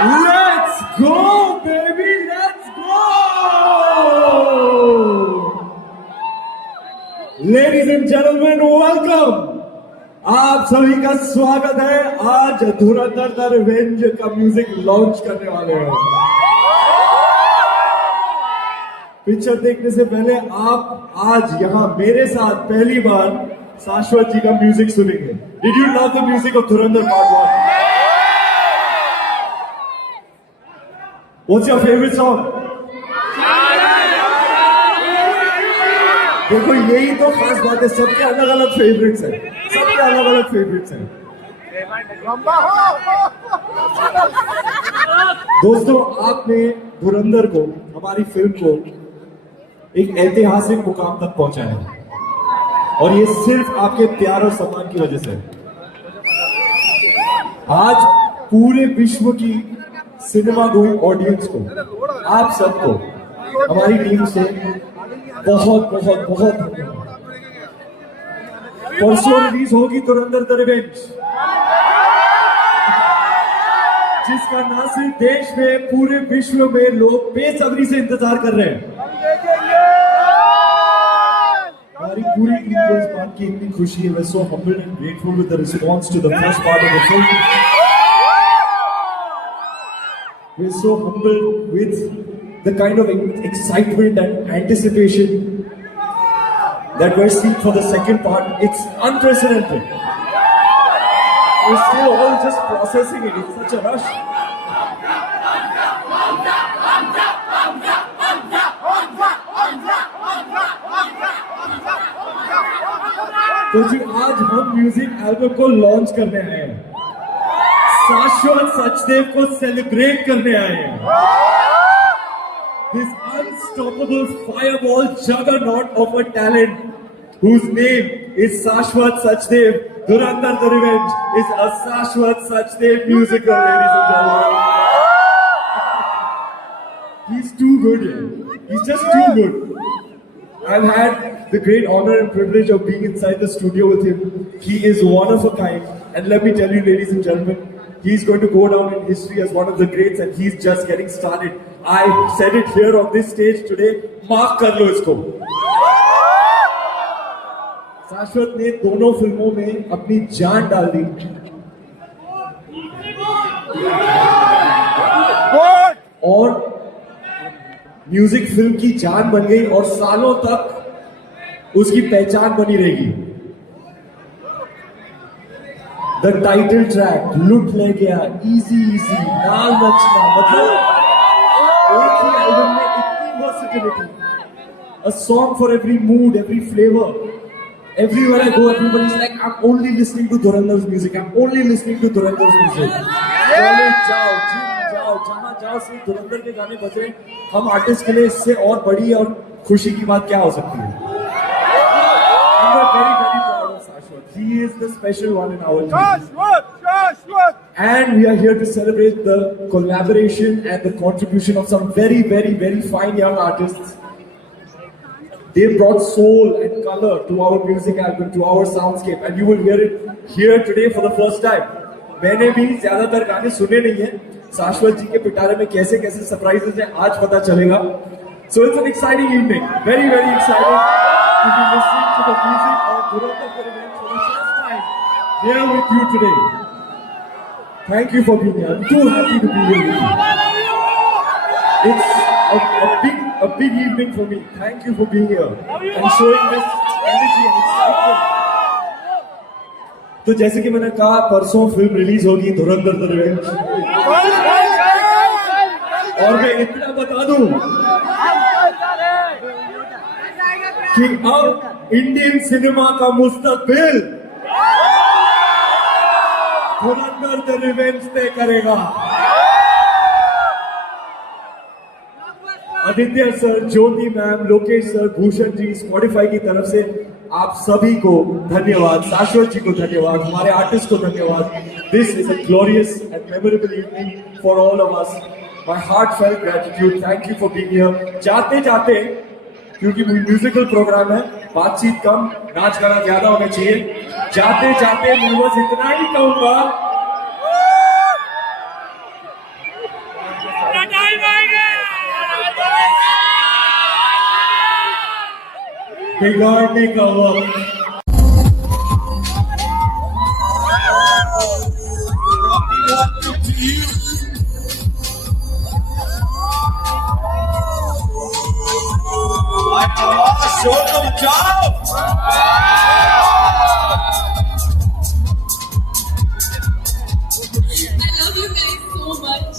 Let's go, baby! Let's go! Ladies and gentlemen, welcome! आप सभी का स्वागत है। आज धुरंधर द रिवेंज का म्यूजिक लॉन्च करने वाले हैं। पिक्चर देखने से पहले आप आज यहाँ मेरे साथ पहली बार शाश्वत जी का म्यूजिक सुनेंगे। Did you love the music of Dhurandhar Part 1? What's your favorite song? देखो यही तो खास बात है, सबके अलग अलग फेवरेट्स हैं, सबके अलग अलग फेवरेट्स हैं। दोस्तों, आपने धुरंधर को, हमारी फिल्म को एक ऐतिहासिक मुकाम तक पहुंचाया और ये सिर्फ आपके प्यार और सम्मान की वजह से। आज पूरे विश्व की सिनेमा गोइंग ऑडियंस को, आप सबको हमारी टीम से बहुत बहुत बहुत धन्यवाद। परसों रिलीज होगी धुरंधर द रिवेंज, जिसका ना सिर्फ देश में पूरे विश्व में लोग बेसब्री से इंतजार कर रहे हैं। हमारी पूरी टीम को इस बात की इतनी खुशी है। We're so humbled and grateful with the response to the first part of the film. We're so humbled with the kind of excitement and anticipation that we're seeing for the second part. It's unprecedented. We're still all just processing it. It's such a rush. तो जी आज हम music album को launch करने आए हैं, शाश्वत सचदेव को celebrate करने आए हैं। This unstoppable fireball juggernaut of a talent whose name is Shashwat Sachdev. Dhurandhar the Revenge is a Shashwat Sachdev musical, ladies and gentlemen. He's too good here. He's just too good. I've had the great honor and privilege of being inside the studio with him. He is one of a kind. And let me tell you, ladies and gentlemen, he's going to go down in history as one of the greats, and he's just getting started. I said it here on this stage today. Mark कर लो इसको। शाश्वत ने दोनों फिल्मों में अपनी जान डाल दी और म्यूजिक फिल्म की जान बन गई और सालों तक उसकी पहचान बनी रहेगी। The title track, लुट ले गया, easy easy, नाल नचना, मतलब एक ही एल्बम में इतनी versatility. A song for every mood, every flavor. Everywhere I go, everybody's like, I'm only listening to Dhurandhar's music. I'm only listening to Dhurandhar's music. College जाओ, gym जाओ, जहाँ जाओ सिर्फ धुरंधर के गाने बज रहे हैं। हम आर्टिस्ट के लिए इससे और बड़ी और खुशी की बात क्या हो सकती है? I'm very very proud of Shashwat. He is the special one in our team. And we are here to celebrate the collaboration and the contribution of some very very very fine young artists. They brought soul and color to our music album, to our soundscape, and you will hear it here today for the first time. मैंने भी ज्यादातर गाने सुने नहीं हैं। शाश्वत जी के पिटारे में कैसे कैसे सरप्राइजेस हैं आज पता चलेगा। So it's an exciting evening, very very exciting to be listening to the music of Dhurandhar the Revenge for the first time here with you today. Thank you for being here. I'm too happy to be here with you. It's a big evening for me. Thank you for being here and showing this energy and excitement. तो जैसे कि मैंने कहा, परसों film release होगी धुरंधर the revenge, और मैं इतना बता दूं कि अब इंडियन सिनेमा का मुस्तकबिल धुरंधर द रिवेंज तय करेगा। आदित्य सर, ज्योति ma'am, Lokesh sir, Bhushan ji, Spotify की तरफ से आप सभी को धन्यवाद, शाश्वत जी को धन्यवाद, हमारे आर्टिस्ट को धन्यवाद। This is a glorious and memorable evening for all of us. My heartfelt gratitude, thank you for being here. जाते जाते, क्योंकि म्यूजिकल प्रोग्राम है, बातचीत कम, नाच गाना ज्यादा होना चाहिए। जाते जाते मैं बस इतना ही कहूंगा, बिगाड़ने का वक्त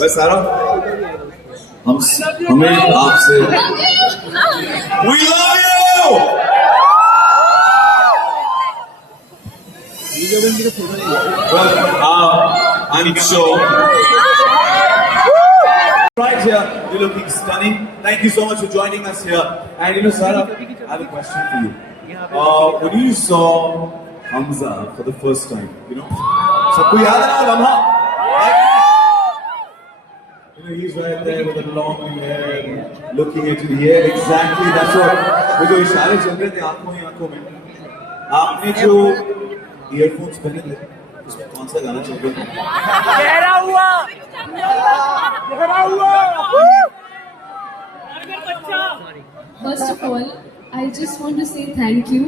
बस सारा हमें आपसे We love you! Well, I'm sure. Right here, you're looking stunning. Thank you so much for joining us here. And you know, Sarah, I have a question for you. When you saw Hamza for the first time, you know, सबको याद है ना लम्हा? You know, he's right there with the long hair, looking at you. Yeah, exactly. That's what. वो जो इशारे चल रहे थे आंखों ही आंखों में. आपने जो ईयरफोन्स पहने थे, उसमें कौन सा गाना चल रहा था? गहरा हुआ। First of all, I just want to say thank you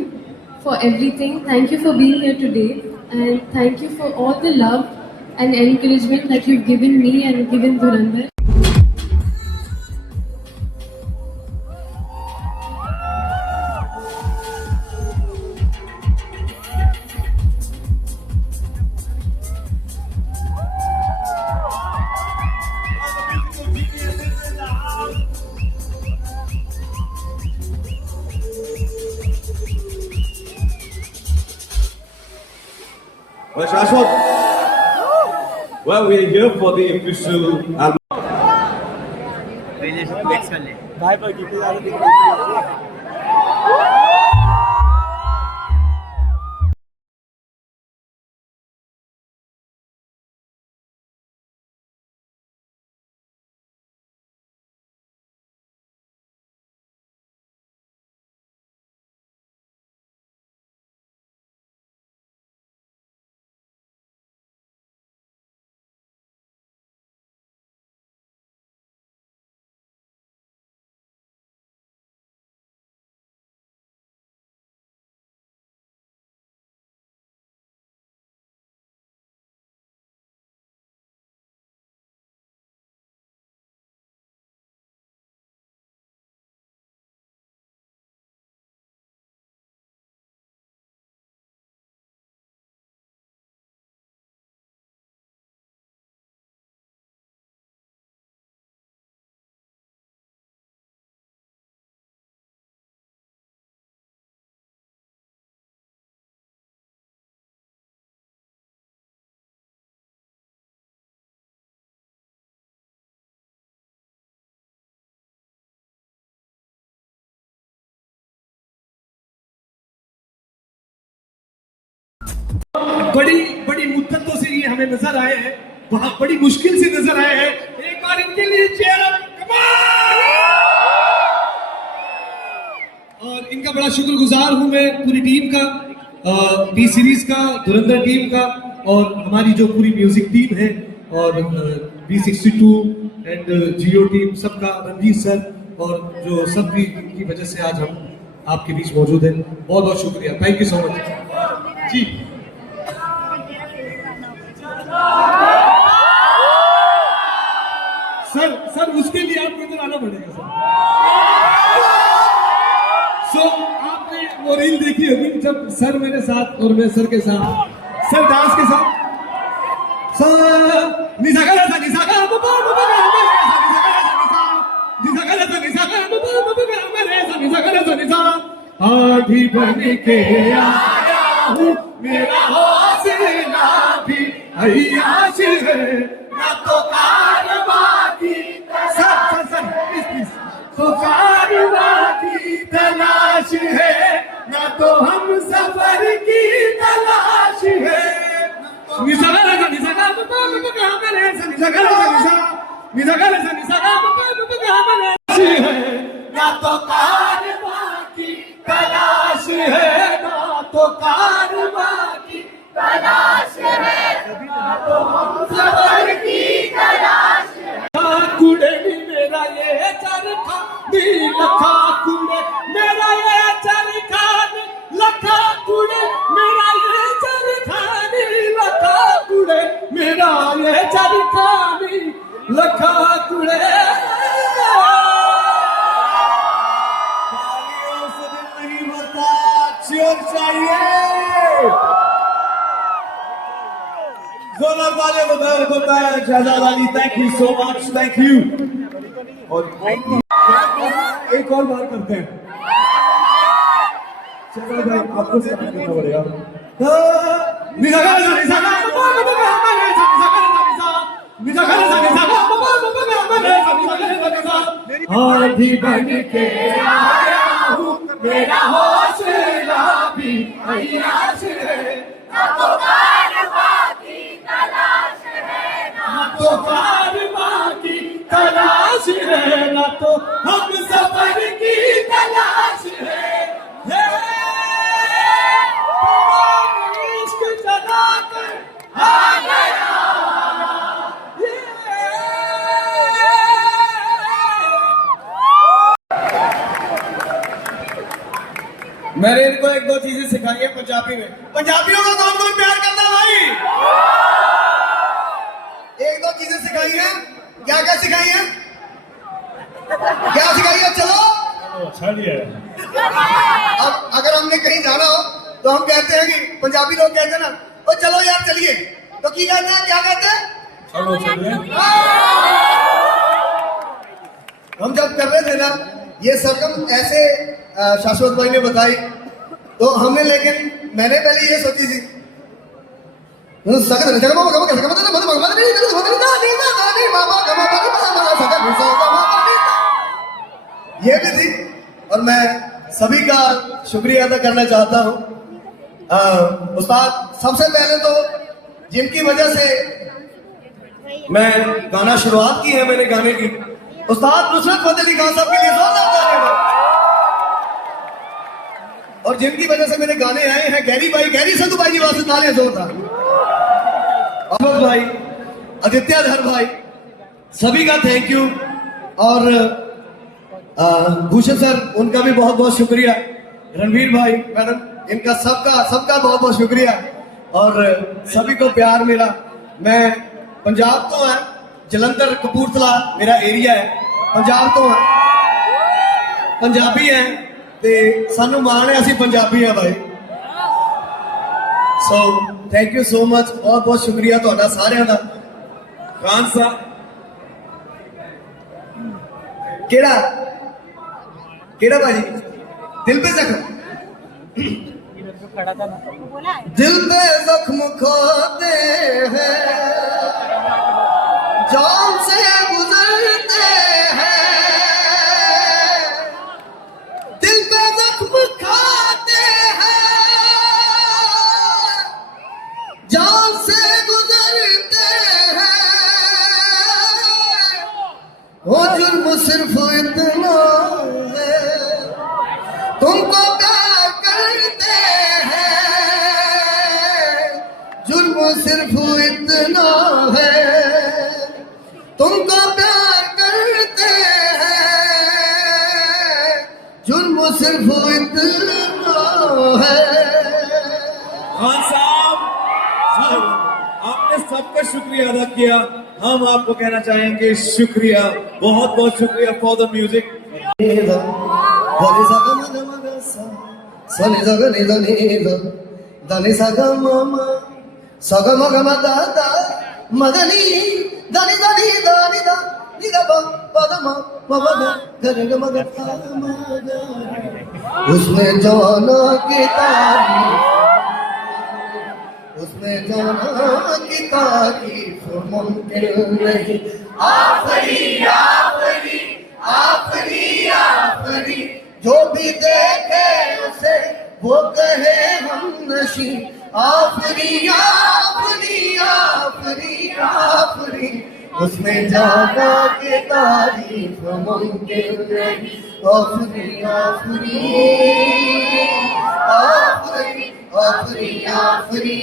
for everything. Thank you for being here today, and thank you for all the love and encouragement that you've given me and given Dhurandhar. Well, Shashwat, well, we are here for the official album. बड़ी बड़ी मुद्दतों से ये हमें नजर आए हैं, वहां बड़ी मुश्किल से नजर आए हैं। एक बार इनके लिए चेयर अप, कमाल! और इनका बड़ा शुक्रगुजार हूं मैं पूरी टीम का, बी सीरीज का, धुरंधर टीम का, और हमारी जो पूरी म्यूजिक टीम है, और B62 एंड जियो टीम सबका, रणजीत सर, और जो सब भी की वजह से आज हम आपके बीच मौजूद हैं। बहुत बहुत शुक्रिया, थैंक यू सो मच जी। सर उसके लिए आपको इधर आना पड़ेगा सर। आपने वो रील देखी होगी जब सर मेरे साथ और मैं सर के साथ, सर डांस के साथ, आधी बन के आया हूँ, मेरा हौसला भी अय्याश है, ना तो कारवां की। सर प्लीज प्लीज, ना तो कारवां की तलाश है, ना तो कारवां की तलाश है, ना तो हमसफर की तलाश है। कुड़े भी मेरा ये चरखा दी लखा कुड़े, मेरा ये चरखा दी लखा कुड़े, मेरा ये चरखा दी लखा कुड़े, मेरा ये चरखा दी लखा कुड़े। तालियों से दिल नहीं भरता, चोर चाहिए। जोरदार तालियां बजाता है Shahzad Ali. Thank you so much, thank you. और एक और बार करते हैं। चलो भाई आपको स्टार्ट करना पड़ेगा। आंधी बन के आया हूँ, मेरा हौसला भी अय्याश है, ना तो कारवां की तलाश है, ना तो कारवां की तलाश है, ना तो हम सफर की तलाश है। इश्क जला कर आ गया, मैंने इनको एक दो चीजें सिखाई है पंजाबी में। पंजाबियों को कौन कौन प्यार करता है भाई? एक दो चीजें सिखाई है। क्या क्या सिखाई है? क्या सिखाई है? चलो अच्छा दिया है। अब अगर हमने कहीं जाना हो तो हम कहते हैं कि पंजाबी लोग कहते हैं ना, ओ चलो यार चलिए, तो की कहते हैं? क्या कहते हैं? चलो चलिए। हम जब कर रहे थे ना ये सरगम ऐसे शाश्वत भाई ने बताई, तो हमने, लेकिन मैंने पहले ये सोची थी ये भी थी। और मैं सभी का शुक्रिया अदा करना चाहता हूँ। उस्ताद, सबसे पहले तो जिनकी वजह से मैं गाना शुरुआत की है मैंने गाने की, उस्ताद नुसरत फतेह अली खान साहब के लिए जोरदार तालियां। और जिनकी वजह से मेरे गाने आए हैं गैरी भाई, गैरी संधू भाई जी वास्ते तालियां जोरदार। अहमद भाई, आदित्य भाई, सभी का थैंक यू। और भूषण सर, उनका भी बहुत बहुत शुक्रिया। रणवीर भाई, मैडम, इनका सबका बहुत बहुत शुक्रिया। और सभी को प्यार मिला। मैं पंजाब तो है, जलंधर कपूरथला मेरा एरिया है, पंजाब तो है, पंजाबी है ते सानू मान है असी पंजाबी है भाई। So thank you so much, बहुत बहुत शुक्रिया तुहाडा सारिਆਂ ਦਾ। खान साहब केड़ा केड़ा भाजी? दिल पे जख्म, दिल पे जख्म खोते हैं, जान से गुजरते हैं, दिल पे जख्म खाते हैं, जान से गुजरते हैं। वो जुर्म सिर्फ इतना है, तुमको प्यार करते हैं, जुर्म सिर्फ इतना है, तुमको प्यार करते हैं, जुर्म सिर्फ इतना है। खान साहब, आपने सबका शुक्रिया अदा किया, हम आपको कहना चाहेंगे शुक्रिया, बहुत बहुत शुक्रिया फॉर द म्यूजिक। उसमें जाना की तारीफ, उसमें जाना की तारीफ मुमकिन नहीं। आफरी आफरी आफरी आफरी, जो भी देखे उसे वो कहे हम नशी। आफरी आफरी आफरी आफरी, उसमें जागा के तारीफ मुमकिन नहीं आफरी आफरी आफरी आफरी आफरी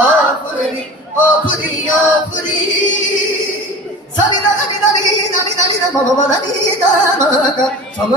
आफरी आफरी आफरी सनी दा नी दा नी दा नी दा नी दा मा मा दा नी दा मा गा